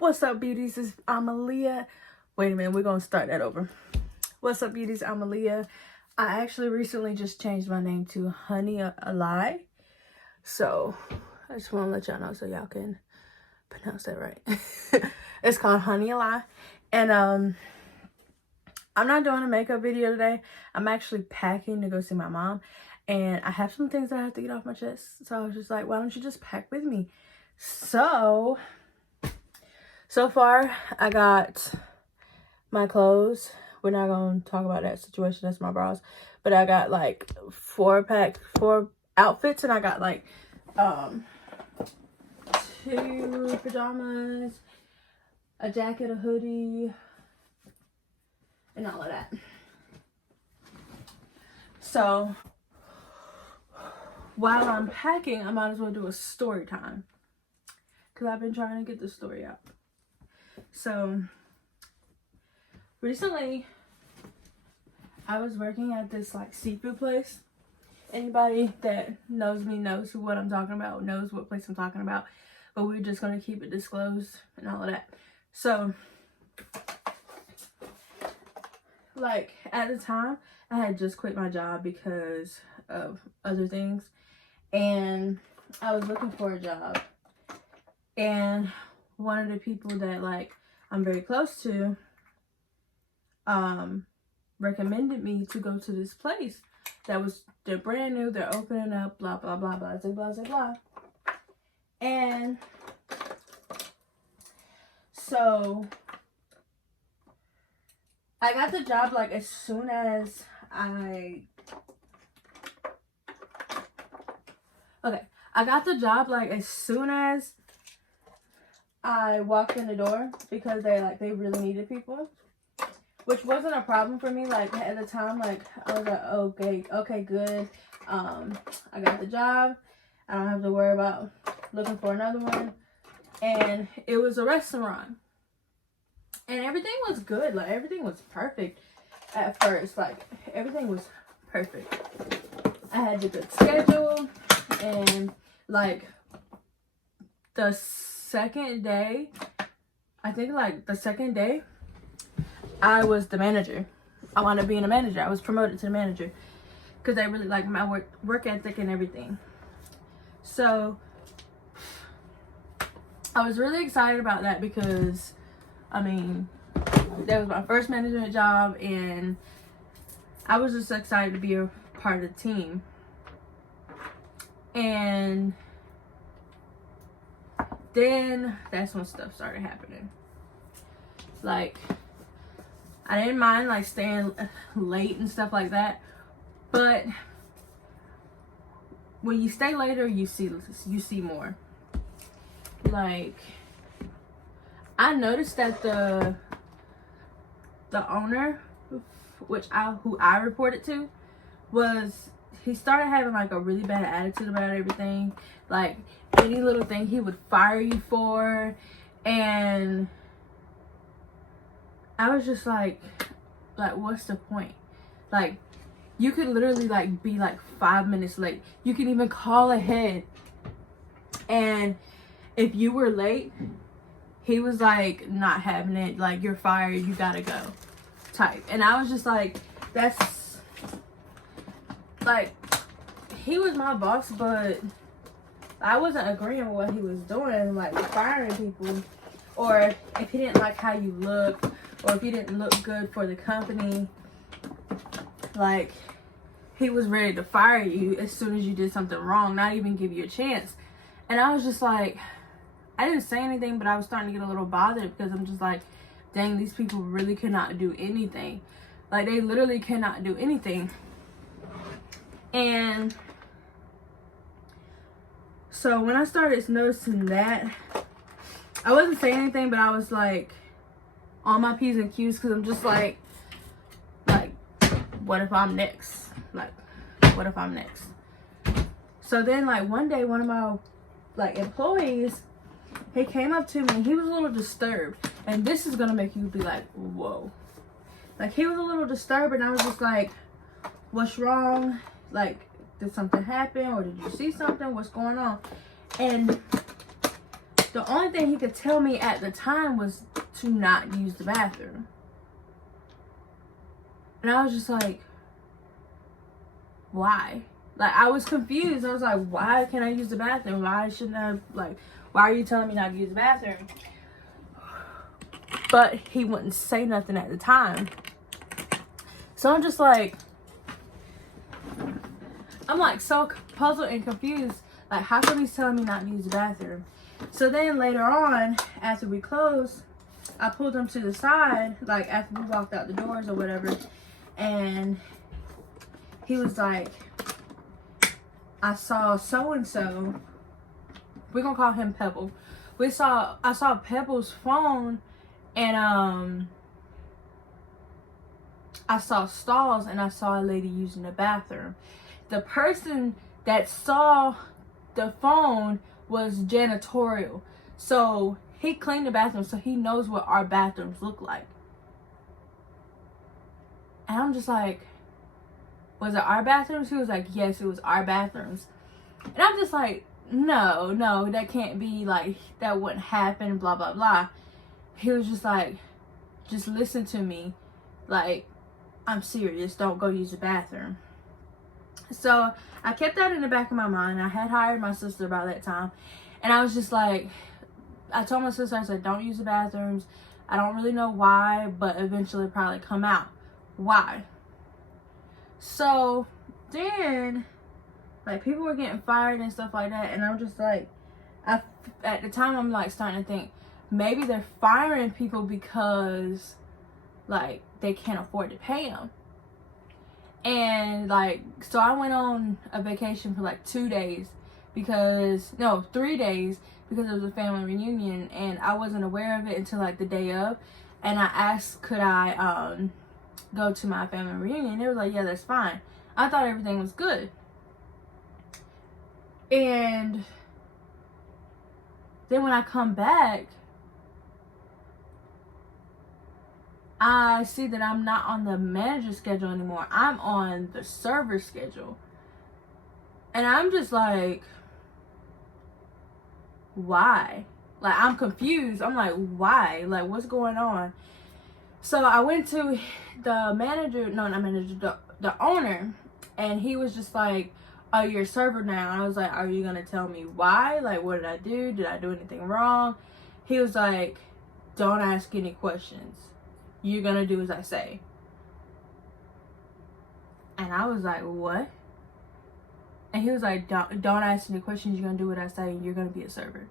What's up, beauties? I'm Aaliyah. Wait a minute, we're gonna start that over. What's up, beauties? I'm Aaliyah. I actually recently just changed my name to Honey Ally. So I just want to let y'all know so y'all can pronounce that right. It's called Honey Ally. And I'm not doing a makeup video today. I'm actually packing to go see my mom. And I have some things that I have to get off my chest. So I was just like, why don't you just pack with me? So far, I got my clothes. We're not going to talk about that situation. That's my bras. But I got like four outfits. And I got like 2 pajamas, a jacket, a hoodie, and all of that. So while I'm packing, I might as well do a story time. Because I've been trying to get the story out. So recently I was working at this like seafood place. Anybody that knows me knows what I'm talking about, knows what place I'm talking about, but we're just going to keep it disclosed and all of that. So like at the time I had just quit my job because of other things, and I was looking for a job, and one of the people that like I'm very close to recommended me to go to this place they're brand new, they're opening up, blah blah blah blah blah blah blah. And so I got the job like as soon as I got the job like as soon as I walked in the door, because they really needed people, which wasn't a problem for me. Like at the time, like I was like, okay, good. I got the job. I don't have to worry about looking for another one. And it was a restaurant, and everything was good. Like everything was perfect at first. Like everything was perfect. I had a good schedule, and like the second day, I was the manager. I wound up being a manager. I was promoted to the manager because they really liked my work ethic and everything. So I was really excited about that because, I mean, that was my first management job, and I was just excited to be a part of the team. And then that's when stuff started happening. Like, I didn't mind like staying late and stuff like that, but when you stay later, you see more. Like, I noticed that the owner, who I reported to, he started having like a really bad attitude about everything. Like any little thing he would fire you for, and I was just like what's the point? Like, you could literally like be like 5 minutes late. You can even call ahead, and if you were late, he was like, not having it. Like, you're fired, you gotta go type. And I was just like, that's like, he was my boss, but I wasn't agreeing with what he was doing, like firing people, or if he didn't like how you look, or if you didn't look good for the company, like he was ready to fire you as soon as you did something wrong, not even give you a chance. And I was just like, I didn't say anything, but I was starting to get a little bothered because I'm just like, dang, these people really cannot do anything. Like, they literally cannot do anything. And so when I started noticing that, I wasn't saying anything, but I was like on my P's and Q's, because I'm just like, what if I'm next? Like, what if I'm next? So then like one day, one of my like employees, he came up to me and he was a little disturbed. And this is gonna make you be like, whoa. Like, he was a little disturbed, and I was just like, what's wrong? Like, did something happen, or did you see something? What's going on? And The only thing he could tell me at the time was to not use the bathroom. And I was just like, why? Like, I was confused. I was like, why can't I use the bathroom? Why shouldn't I, like, why are you telling me not to use the bathroom? But he wouldn't say nothing at the time. So I'm just like, I'm like so puzzled and confused. Like, how come he's telling me not to use the bathroom? So then later on, after we closed, I pulled him to the side, like after we walked out the doors or whatever. And he was like, I saw so-and-so. We're gonna call him Pebble. I saw Pebble's phone, and I saw stalls, and I saw a lady using the bathroom. The person that saw the phone was janitorial. So he cleaned the bathroom, so he knows what our bathrooms look like. And I'm just like, was it our bathrooms? He was like, yes, it was our bathrooms. And I'm just like, no, that can't be, like, that wouldn't happen, blah, blah, blah. He was just like, just listen to me. Like, I'm serious. Don't go use the bathroom. So I kept that in the back of my mind. I had hired my sister by that time. And I was just like, I told my sister, I said, don't use the bathrooms. I don't really know why, but eventually probably come out. Why? So then, like, people were getting fired and stuff like that. And I'm just like, at the time, I'm like starting to think, maybe they're firing people because, like, they can't afford to pay them. And, like, so I went on a vacation for like 3 days because it was a family reunion, and I wasn't aware of it until like the day of. And I asked, could I go to my family reunion? They were like, yeah, that's fine. I thought everything was good. And then when I come back, I see that I'm not on the manager schedule anymore. I'm on the server schedule. And I'm just like, why? Like, I'm confused. I'm like, why? Like, what's going on? So I went to the owner, and he was just like, oh, you're a server now. And I was like, are you gonna tell me why? Like, what did I do? Did I do anything wrong? He was like, don't ask any questions. You're gonna do as I say. And I was like, what? And he was like, don't ask any questions. You're gonna do what I say, and you're gonna be a server.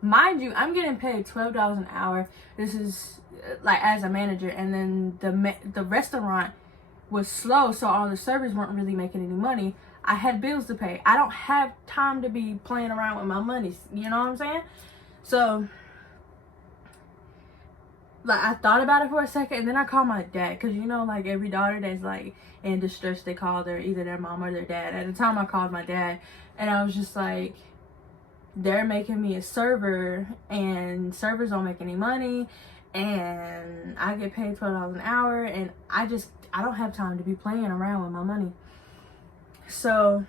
Mind you, I'm getting paid $12 an hour. This is like as a manager, and then the restaurant was slow, so all the servers weren't really making any money. I had bills to pay. I don't have time to be playing around with my money. You know what I'm saying? So, like, I thought about it for a second, and then I called my dad, because, you know, like, every daughter that's, like, in distress, they call either their mom or their dad. At the time, I called my dad, and I was just like, they're making me a server, and servers don't make any money, and I get paid $12 an hour, and I don't have time to be playing around with my money. So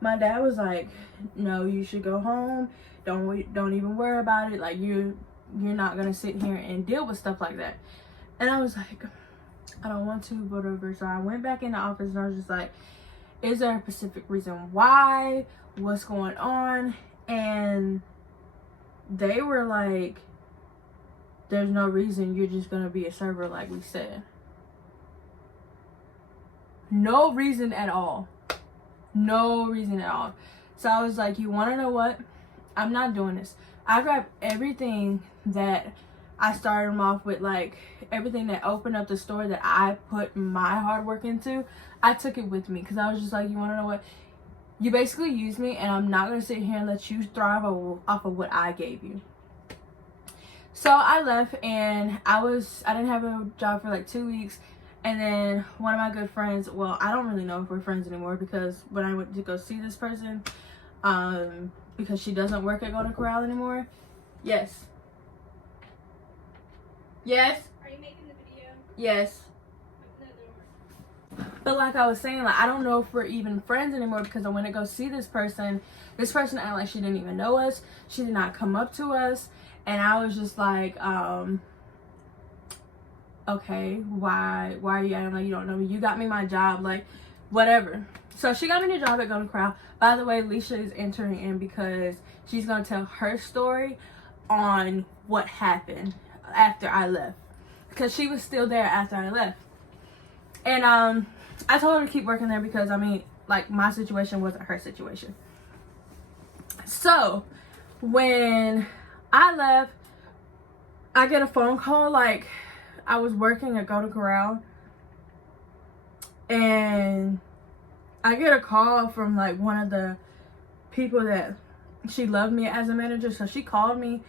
my dad was like, no, you should go home. Don't even worry about it. Like, you're not gonna sit here and deal with stuff like that. And I was like, I don't want to, whatever. So I went back in the office, and I was just like, is there a specific reason why? What's going on? And they were like, there's no reason. You're just gonna be a server like we said. No reason at all. No reason at all. So I was like, you want to know what? I'm not doing this. I grabbed everything that I started them off with, like everything that opened up the store that I put my hard work into. I took it with me because I was just like, you want to know what? You basically used me, and I'm not going to sit here and let you thrive off of what I gave you. So I left, and I didn't have a job for like 2 weeks. And then one of my good friends, well, I don't really know if we're friends anymore, because when I went to go see this person, because she doesn't work at Golden Corral anymore. Yes. Yes? Are you making the video? Yes. No, don't worry. But like I was saying, like I don't know if we're even friends anymore, because I went to go see this person. This person acted like she didn't even know us. She did not come up to us. And I was just like, okay, why are you acting like you don't know me? You got me my job, like, whatever. So she got me the job at Golden Corral. By the way, Leisha is entering in because she's going to tell her story on what happened after I left. Because she was still there after I left. And I told her to keep working there because, I mean, like, my situation wasn't her situation. So, when I left, I get a phone call, like, I was working at Golden Corral, and I get a call from, like, one of the people that she loved me as a manager. So she called me,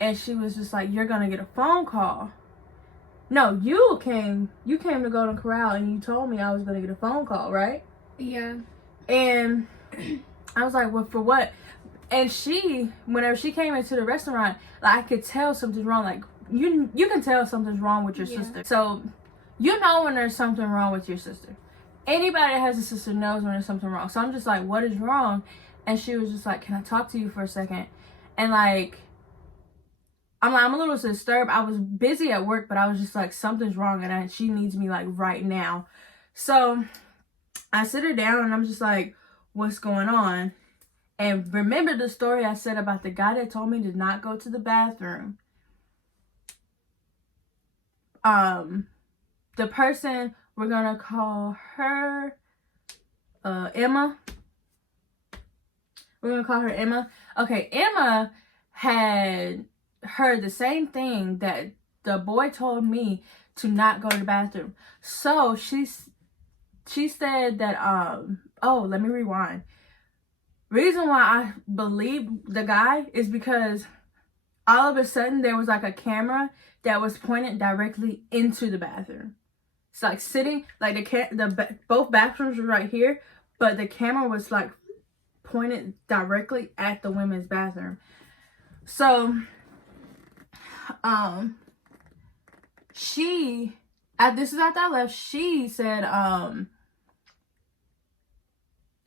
and she was just like, you're gonna get a phone call. No, you came to Golden Corral, and you told me I was gonna get a phone call, right? Yeah. And I was like, well, for what? And she, whenever she came into the restaurant, like, I could tell something's wrong. Like, you can tell something's wrong with your sister. So, you know when there's something wrong with your sister. Anybody that has a sister knows when there's something wrong. So, I'm just like, what is wrong? And she was just like, can I talk to you for a second? And, like, I'm a little disturbed. I was busy at work, but I was just like, something's wrong, and she needs me, like, right now. So, I sit her down, and I'm just like, what's going on? And remember the story I said about the guy that told me to not go to the bathroom. The person, we're gonna call her Emma. We're gonna call her Emma. Okay, Emma had heard the same thing that the boy told me to not go to the bathroom. So she said that oh, let me rewind. Reason why I believe the guy is because all of a sudden there was like a camera that was pointed directly into the bathroom. It's like sitting, like both bathrooms were right here, but the camera was like pointed directly at the women's bathroom. So, this is after I left, she said,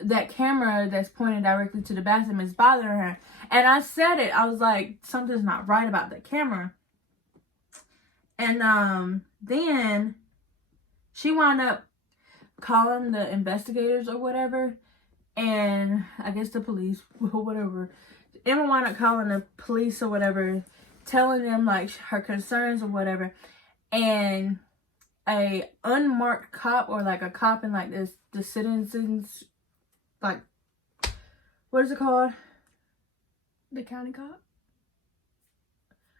that camera that's pointed directly to the bathroom is bothering her. And I said it. I was like, something's not right about the camera. And then she wound up calling the investigators or whatever. And I guess the police or whatever. Emma wound up calling the police or whatever, telling them like her concerns or whatever. And a unmarked cop, or like a cop in like the citizens, like, what is it called? The county cop?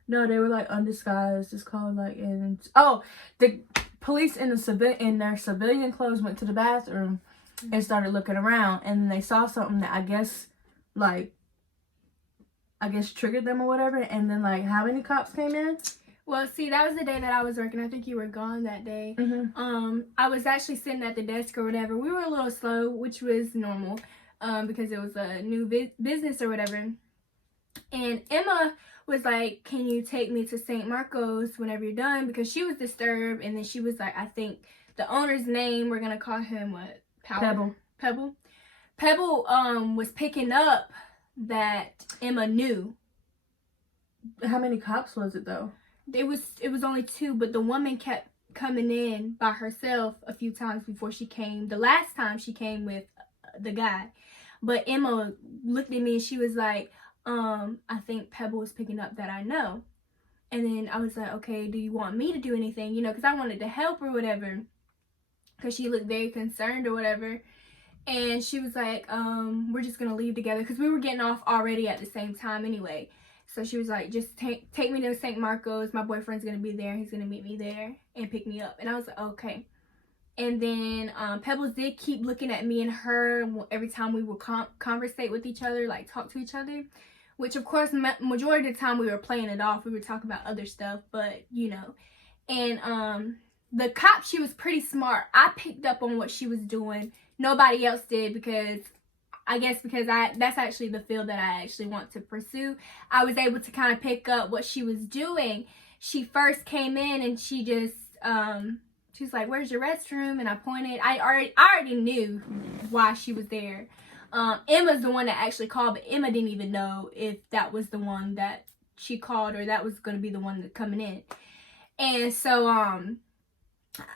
No, they were like undisguised. It's called like the police in their civilian clothes went to the bathroom and started looking around, and then they saw something that I guess triggered them or whatever. And then like, how many cops came in? Well, see, that was the day that I was working. I think you were gone that day. Mm-hmm. I was actually sitting at the desk or whatever. We were a little slow, which was normal, because it was a new business or whatever. And Emma was like, can you take me to St. Marcos whenever you're done? Because she was disturbed. And then she was like, I think the owner's name, we're going to call him what? Pebble was picking up that Emma knew. How many cops was it though? It was only 2, but the woman kept coming in by herself a few times before she came. The last time she came with the guy. But Emma looked at me and she was like, I think Pebble was picking up that I know. And then I was like, okay, do you want me to do anything? You know, because I wanted to help or whatever. Because she looked very concerned or whatever. And she was like, we're just going to leave together. Because we were getting off already at the same time anyway. So she was like, just take me to St. Marcos. My boyfriend's going to be there. He's going to meet me there and pick me up. And I was like, okay. And then Pebbles did keep looking at me and her every time we would conversate with each other, like talk to each other. Which, of course, majority of the time we were playing it off. We were talking about other stuff, but, you know. And the cop, she was pretty smart. I picked up on what she was doing. Nobody else did because... I guess because that's actually the field that I actually want to pursue. I was able to kind of pick up what she was doing. She first came in and she just she's like, where's your restroom? And I pointed. I already knew why she was there. Emma's the one that actually called, but Emma didn't even know if that was the one that she called or that was going to be the one that's coming in. And so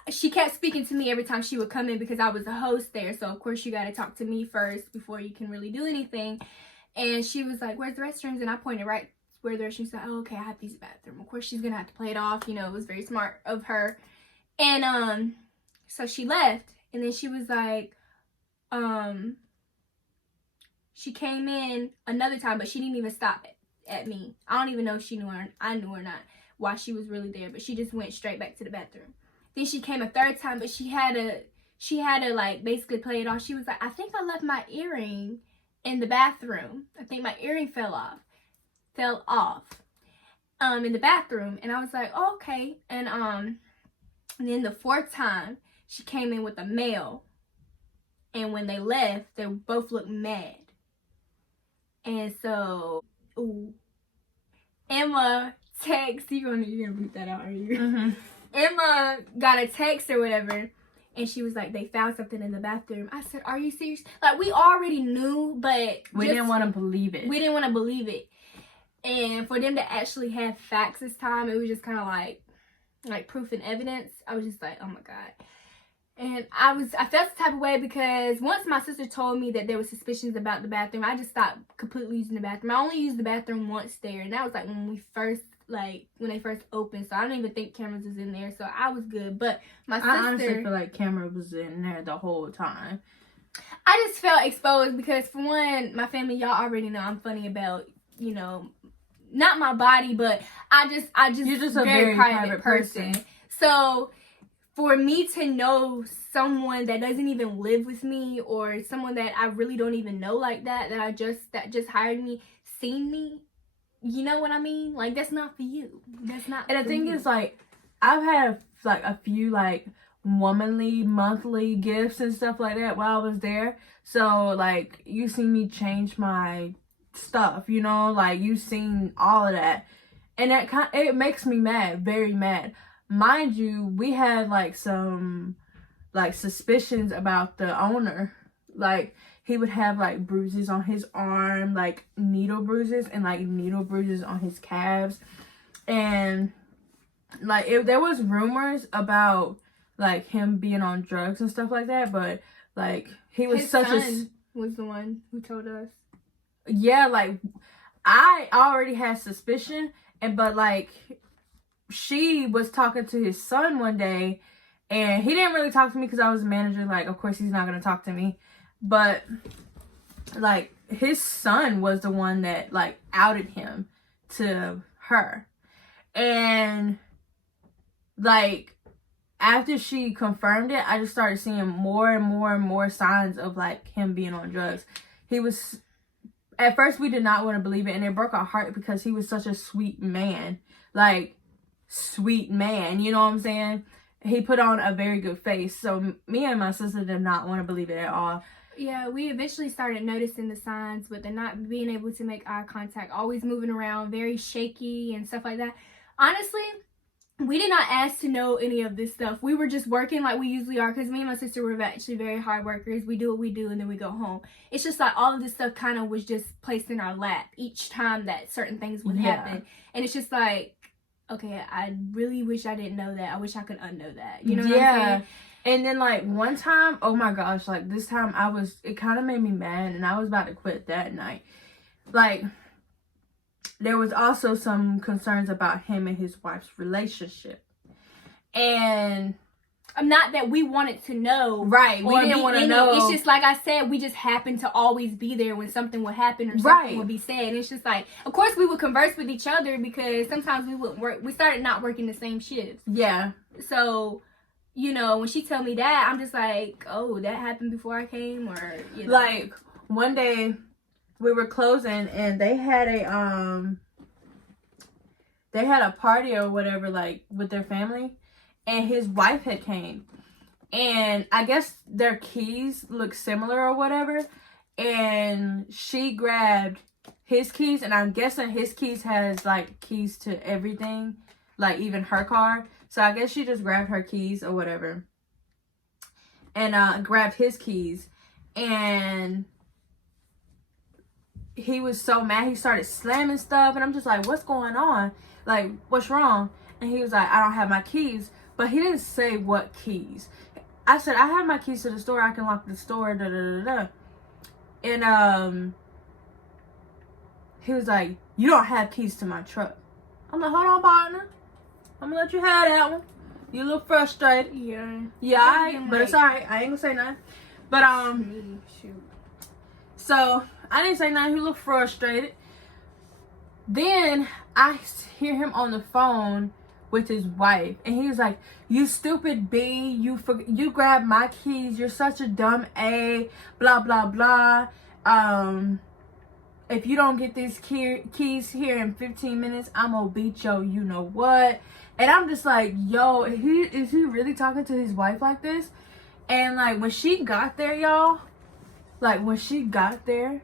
she kept speaking to me every time she would come in because I was the host there. So of course you got to talk to me first before you can really do anything. And she was like, where's the restrooms? And I pointed right where the restrooms. She's like, oh, okay, I have these bathroom. Of course she's gonna have to play it off, it was very smart of her. And so she left, and then she was like, she came in another time, but she didn't even stop at me. I don't even know if she knew her, I knew or not, why she was really there, but she just went straight back to the bathroom. Then she came a third time, but she had to like basically play it off. She was like, I think I left my earring in the bathroom. I think my earring fell off in the bathroom. And I was like, oh, okay. And then the fourth time she came in with a male, and when they left, they both looked mad. And so, Emma text, you're gonna beat that out, are you? Mm-hmm. Emma got a text or whatever, and she was like, they found something in the bathroom. I said, are you serious? Like, we already knew, but we didn't want to believe it. We didn't want to believe it. And for them to actually have facts this time, it was just kind of like proof and evidence. I was just like, oh my God. And I felt the type of way because once my sister told me that there were suspicions about the bathroom, I just stopped completely using the bathroom. I only used the bathroom once there, and that was like when they first opened. So I don't even think cameras was in there, so I was good. But my sister, I honestly feel like camera was in there the whole time. I just felt exposed because, for one, my family, y'all already know I'm funny about, not my body, but you're just a very private person. So for me to know someone that doesn't even live with me, or someone that I really don't even know like that just hired me, seen me, you know what I mean? Like, that's not for you. That's not. And the thing is, like, I've had a few like womanly monthly gifts and stuff like that while I was there. So like, you see me change my stuff, like, you've seen all of that, and it makes me mad, very mad. Mind you, we had like some like suspicions about the owner. Like, he would have like bruises on his arm, like needle bruises, and like needle bruises on his calves. And like, there was rumors about like him being on drugs and stuff like that, but like, he was was the one who told us. Yeah, like, I already had suspicion, but like, she was talking to his son one day, and he didn't really talk to me because I was a manager. Like, of course he's not gonna talk to me, but like, his son was the one that like outed him to her. And like, after she confirmed it, I just started seeing more and more and more signs of like him being on drugs. At first we did not want to believe it, and it broke our heart because he was such a sweet man. Like, sweet man, you know what I'm saying? He put on a very good face. So me and my sister did not want to believe it at all. Yeah, we eventually started noticing the signs, but they're not being able to make eye contact, always moving around, very shaky and stuff like that. Honestly, we did not ask to know any of this stuff. We were just working like we usually are, because me and my sister were actually very hard workers. We do what we do, and then we go home. It's just like all of this stuff kind of was just placed in our lap each time that certain things would happen. And it's just like, okay, I really wish I didn't know that. I wish I could unknow that. You know what I'm saying? And then like one time, oh my gosh, like this time it kind of made me mad, and I was about to quit that night. Like, there was also some concerns about him and his wife's relationship. And not that we wanted to know. Right. We didn't want to know. It's just like I said, we just happened to always be there when something would happen or something would be said. And it's just like, of course we would converse with each other because sometimes we wouldn't work. We started not working the same shifts. Yeah. So, when she told me that, I'm just like, oh, that happened before I came, or, Like, one day we were closing, and they had a party or whatever, like, with their family, and his wife had came, and I guess their keys looked similar or whatever, and she grabbed his keys, and I'm guessing his keys has like keys to everything, like even her car. So I guess she just grabbed her keys or whatever, and grabbed his keys, and he was so mad. He started slamming stuff, and I'm just like, what's going on? Like, what's wrong? And he was like, I don't have my keys. But he didn't say what keys. I said, I have my keys to the store. I can lock the store. Da da da da. And he was like, you don't have keys to my truck. I'm like, hold on, partner. I'm gonna let you have that one. You look frustrated. Yeah. Yeah, but it's alright. I ain't gonna say nothing. But Shoot. so I didn't say nothing. He looked frustrated. Then I hear him on the phone with his wife, and he was like, you stupid B, you grabbed my keys, you're such a dumb A, blah blah blah. If you don't get these keys here in 15 minutes, I'm gonna beat yo you know what. And I'm just like, yo, is he really talking to his wife like this? And like when she got there, y'all, like when she got there,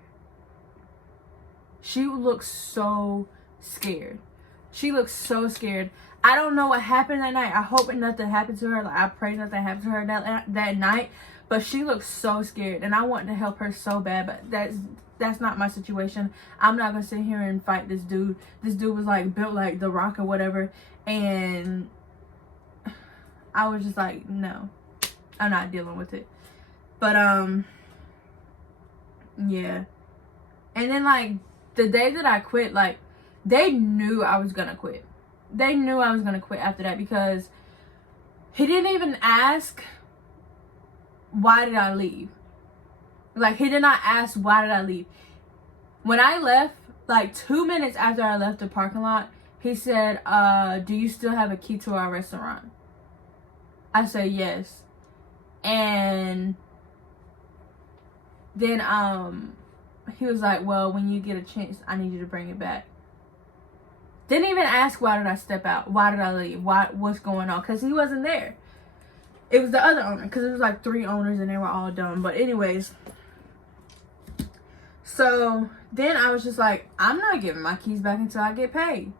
she looked so scared. She looked so scared. I don't know what happened that night. I hope nothing happened to her. Like, I pray nothing happened to her that night. But she looked so scared, and I wanted to help her so bad. But that's not my situation. I'm not gonna sit here and fight this dude. This dude was like built like The Rock or whatever, and I was just like, no, I'm not dealing with it. But yeah. And then like the day that I quit, like they knew I was gonna quit. They knew I was gonna quit after that, because he didn't even ask why did I leave. Like, he did not ask why did I leave. When I left, like 2 minutes after I left the parking lot, he said, do you still have a key to our restaurant? I said yes. And then he was like, well, when you get a chance, I need you to bring it back. Didn't even ask why did I step out, why did I leave, what's going on, because he wasn't there. It was the other owner, because it was like 3 owners and they were all dumb. But anyways, so then I was just like, I'm not giving my keys back until I get paid.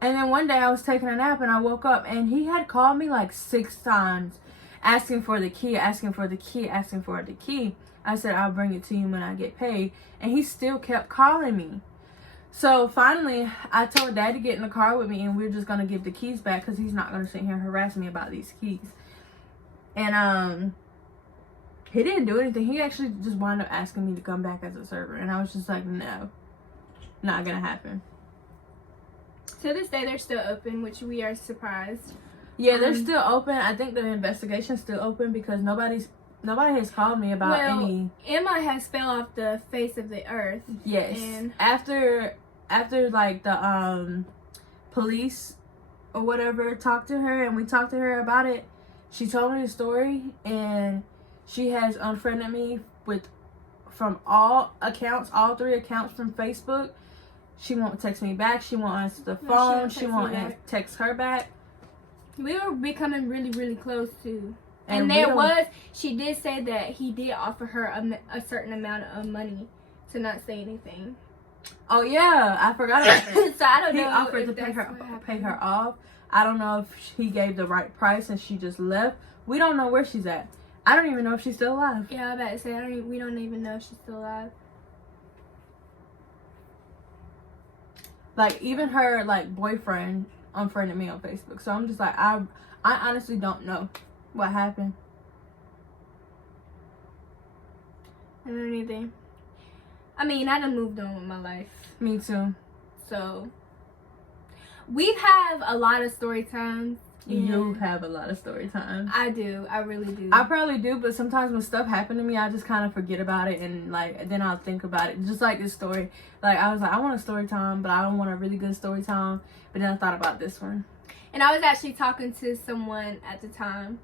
And then one day I was taking a nap and I woke up and he had called me like 6 times asking for the key, asking for the key, asking for the key. I said, I'll bring it to you when I get paid. And he still kept calling me. So finally, I told Dad to get in the car with me, and we're just going to give the keys back, because he's not going to sit here and harass me about these keys. And he didn't do anything. He actually just wound up asking me to come back as a server. And I was just like, no, not going to happen. To this day, they're still open, which we are surprised. Yeah, they're still open. I think the investigation's still open, because nobody has called me about any. Emma has fell off the face of the earth. Yes. And after like the police or whatever talked to her, and we talked to her about it, she told me the story, and she has unfriended me from all 3 accounts from Facebook. She won't text me back. She won't answer the phone. She won't text her back. We were becoming really, really close too. And she did say that he did offer her a certain amount of money to not say anything. Oh yeah, I forgot about that. So I don't know. He offered to pay her off. I don't know if he gave the right price and she just left. We don't know where she's at. I don't even know if she's still alive. Yeah, I was about to say, we don't even know if she's still alive. Like, even her like boyfriend unfriended me on Facebook. So I'm just like, I honestly don't know what happened. I don't know anything. I mean, I done moved on with my life. Me too. So we've had a lot of story times. You have a lot of story times. I do. I really do. I probably do, but sometimes when stuff happened to me, I just kind of forget about it, and like then I'll think about it. Just like this story. Like, I was like, I want a story time, but I don't want a really good story time. But then I thought about this one. And I was actually talking to someone at the time.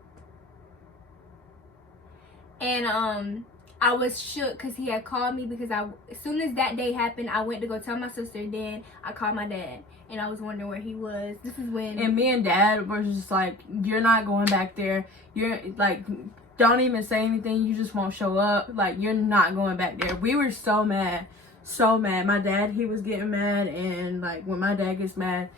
And I was shook because he had called me, because as soon as that day happened, I went to go tell my sister. Then I called my dad, and I was wondering where he was. This is when. And me and Dad were just like, you're not going back there. You're like, don't even say anything. You just won't show up. Like, you're not going back there. We were so mad. So mad. My dad, he was getting mad. And like, when my dad gets mad,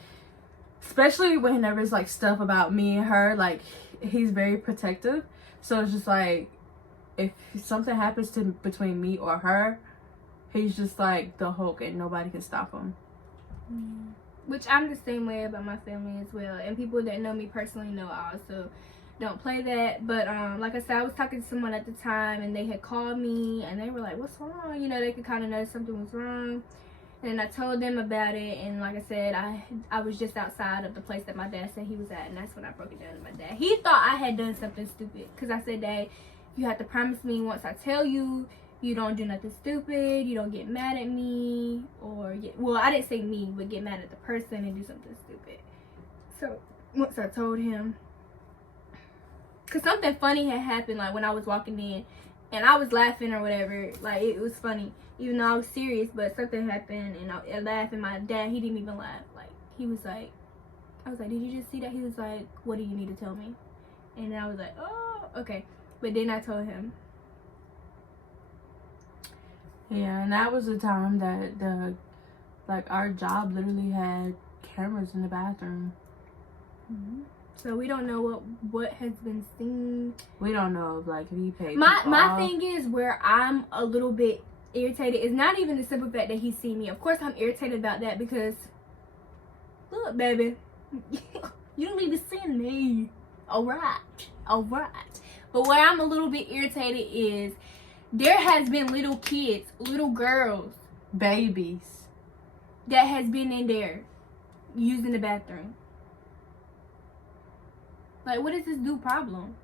especially whenever it's like stuff about me and her, like he's very protective. So it's just like if something happens to between me or her, he's just like the Hulk and nobody can stop him. Which I'm the same way about my family as well. And people that know me personally know I also don't play that. But like I said, I was talking to someone at the time and they had called me and they were like, what's wrong? You know, they could kind of notice something was wrong. And I told them about it, and like I said, I was just outside of the place that my dad said he was at, and that's when I broke it down to my dad. He thought I had done something stupid, because I said, Dad, you have to promise me once I tell you, you don't do nothing stupid, you don't get mad at me, or well, I didn't say me, but get mad at the person and do something stupid. So once I told him, because something funny had happened, like when I was walking in, and I was laughing or whatever, like it was funny. Even though I was serious, but something happened and I laughed, and my dad, he didn't even laugh. Like, he was like, I was like, did you just see that? He was like, what do you need to tell me? And then I was like, oh, okay. But then I told him. Yeah, and that was the time that like our job literally had cameras in the bathroom. Mm-hmm. So we don't know what has been seen. We don't know if like if he paid. My thing is where I'm a little bit irritated is not even the simple fact that he seen me. Of course I'm irritated about that because look, baby, you don't need to see me. Alright. But where I'm a little bit irritated is there has been little kids, little girls, babies that has been in there using the bathroom. Like, what is this dude problem?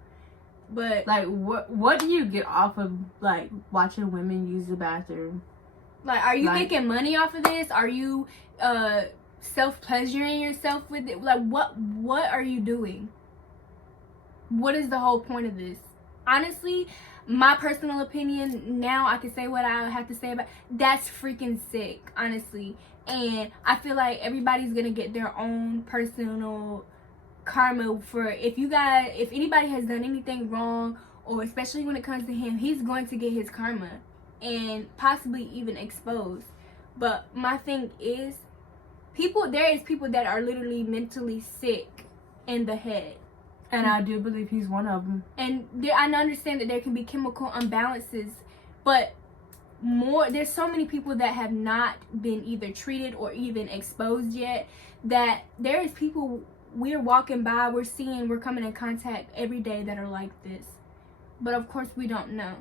But like, what do you get off of like watching women use the bathroom? Like, are you making money off of this? Are you self-pleasuring yourself with it? Like, what are you doing? What is the whole point of this? Honestly, my personal opinion, now I can say what I have to say about that's freaking sick, honestly. And I feel like everybody's gonna get their own personal karma for if anybody has done anything wrong, or especially when it comes to him, he's going to get his karma and possibly even exposed. But my thing is, there is people that are literally mentally sick in the head, and I do believe he's one of them. And I understand that there can be chemical imbalances, but there's so many people that have not been either treated or even exposed yet, that there is people we're walking by, we're coming in contact every day that are like this. But of course we don't know.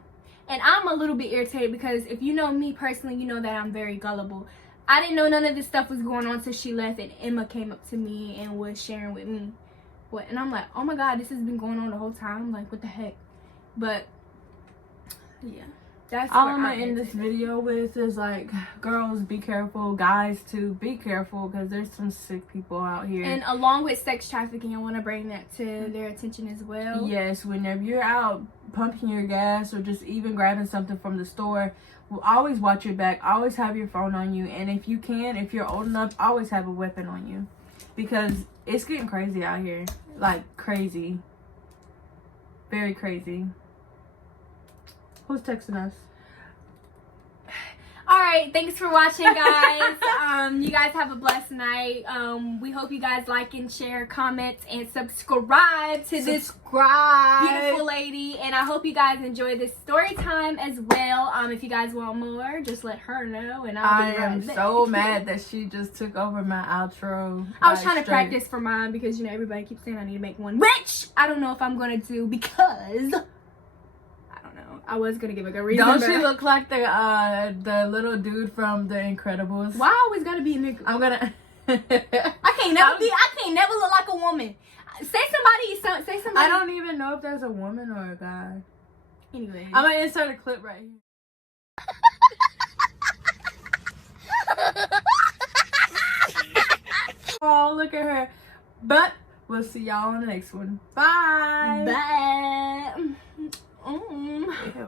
And I'm a little bit irritated because if you know me personally, you know that I'm very gullible. I didn't know none of this stuff was going on until she left and Emma came up to me and was sharing with me. And I'm like, oh my God, this has been going on the whole time. Like, what the heck? But yeah. That's all I'm gonna end this video with is like, girls, be careful. Guys, too, be careful, because there's some sick people out here. And along with sex trafficking, I want to bring that to their attention as well. Yes, whenever you're out pumping your gas or just even grabbing something from the store, always watch your back. Always have your phone on you, and if you're old enough, always have a weapon on you, because it's getting crazy out here. Like, crazy. Very crazy. Who's texting us? Alright, thanks for watching, guys. You guys have a blessed night. We hope you guys like and share, comment, and subscribe to this beautiful lady. And I hope you guys enjoy this story time as well. If you guys want more, just let her know. And I am so mad that she just took over my outro. I was trying to practice for mine because, everybody keeps saying I need to make one, which I don't know if I'm going to do because I was gonna give a good reason. Don't she look like the little dude from The Incredibles? Why I always gotta be a nigga? I'm gonna. I can't never look like a woman. Say somebody. I don't even know if there's a woman or a guy. Anyway, I'm gonna insert a clip right here. Oh, look at her. But we'll see y'all on the next one. Bye. Bye.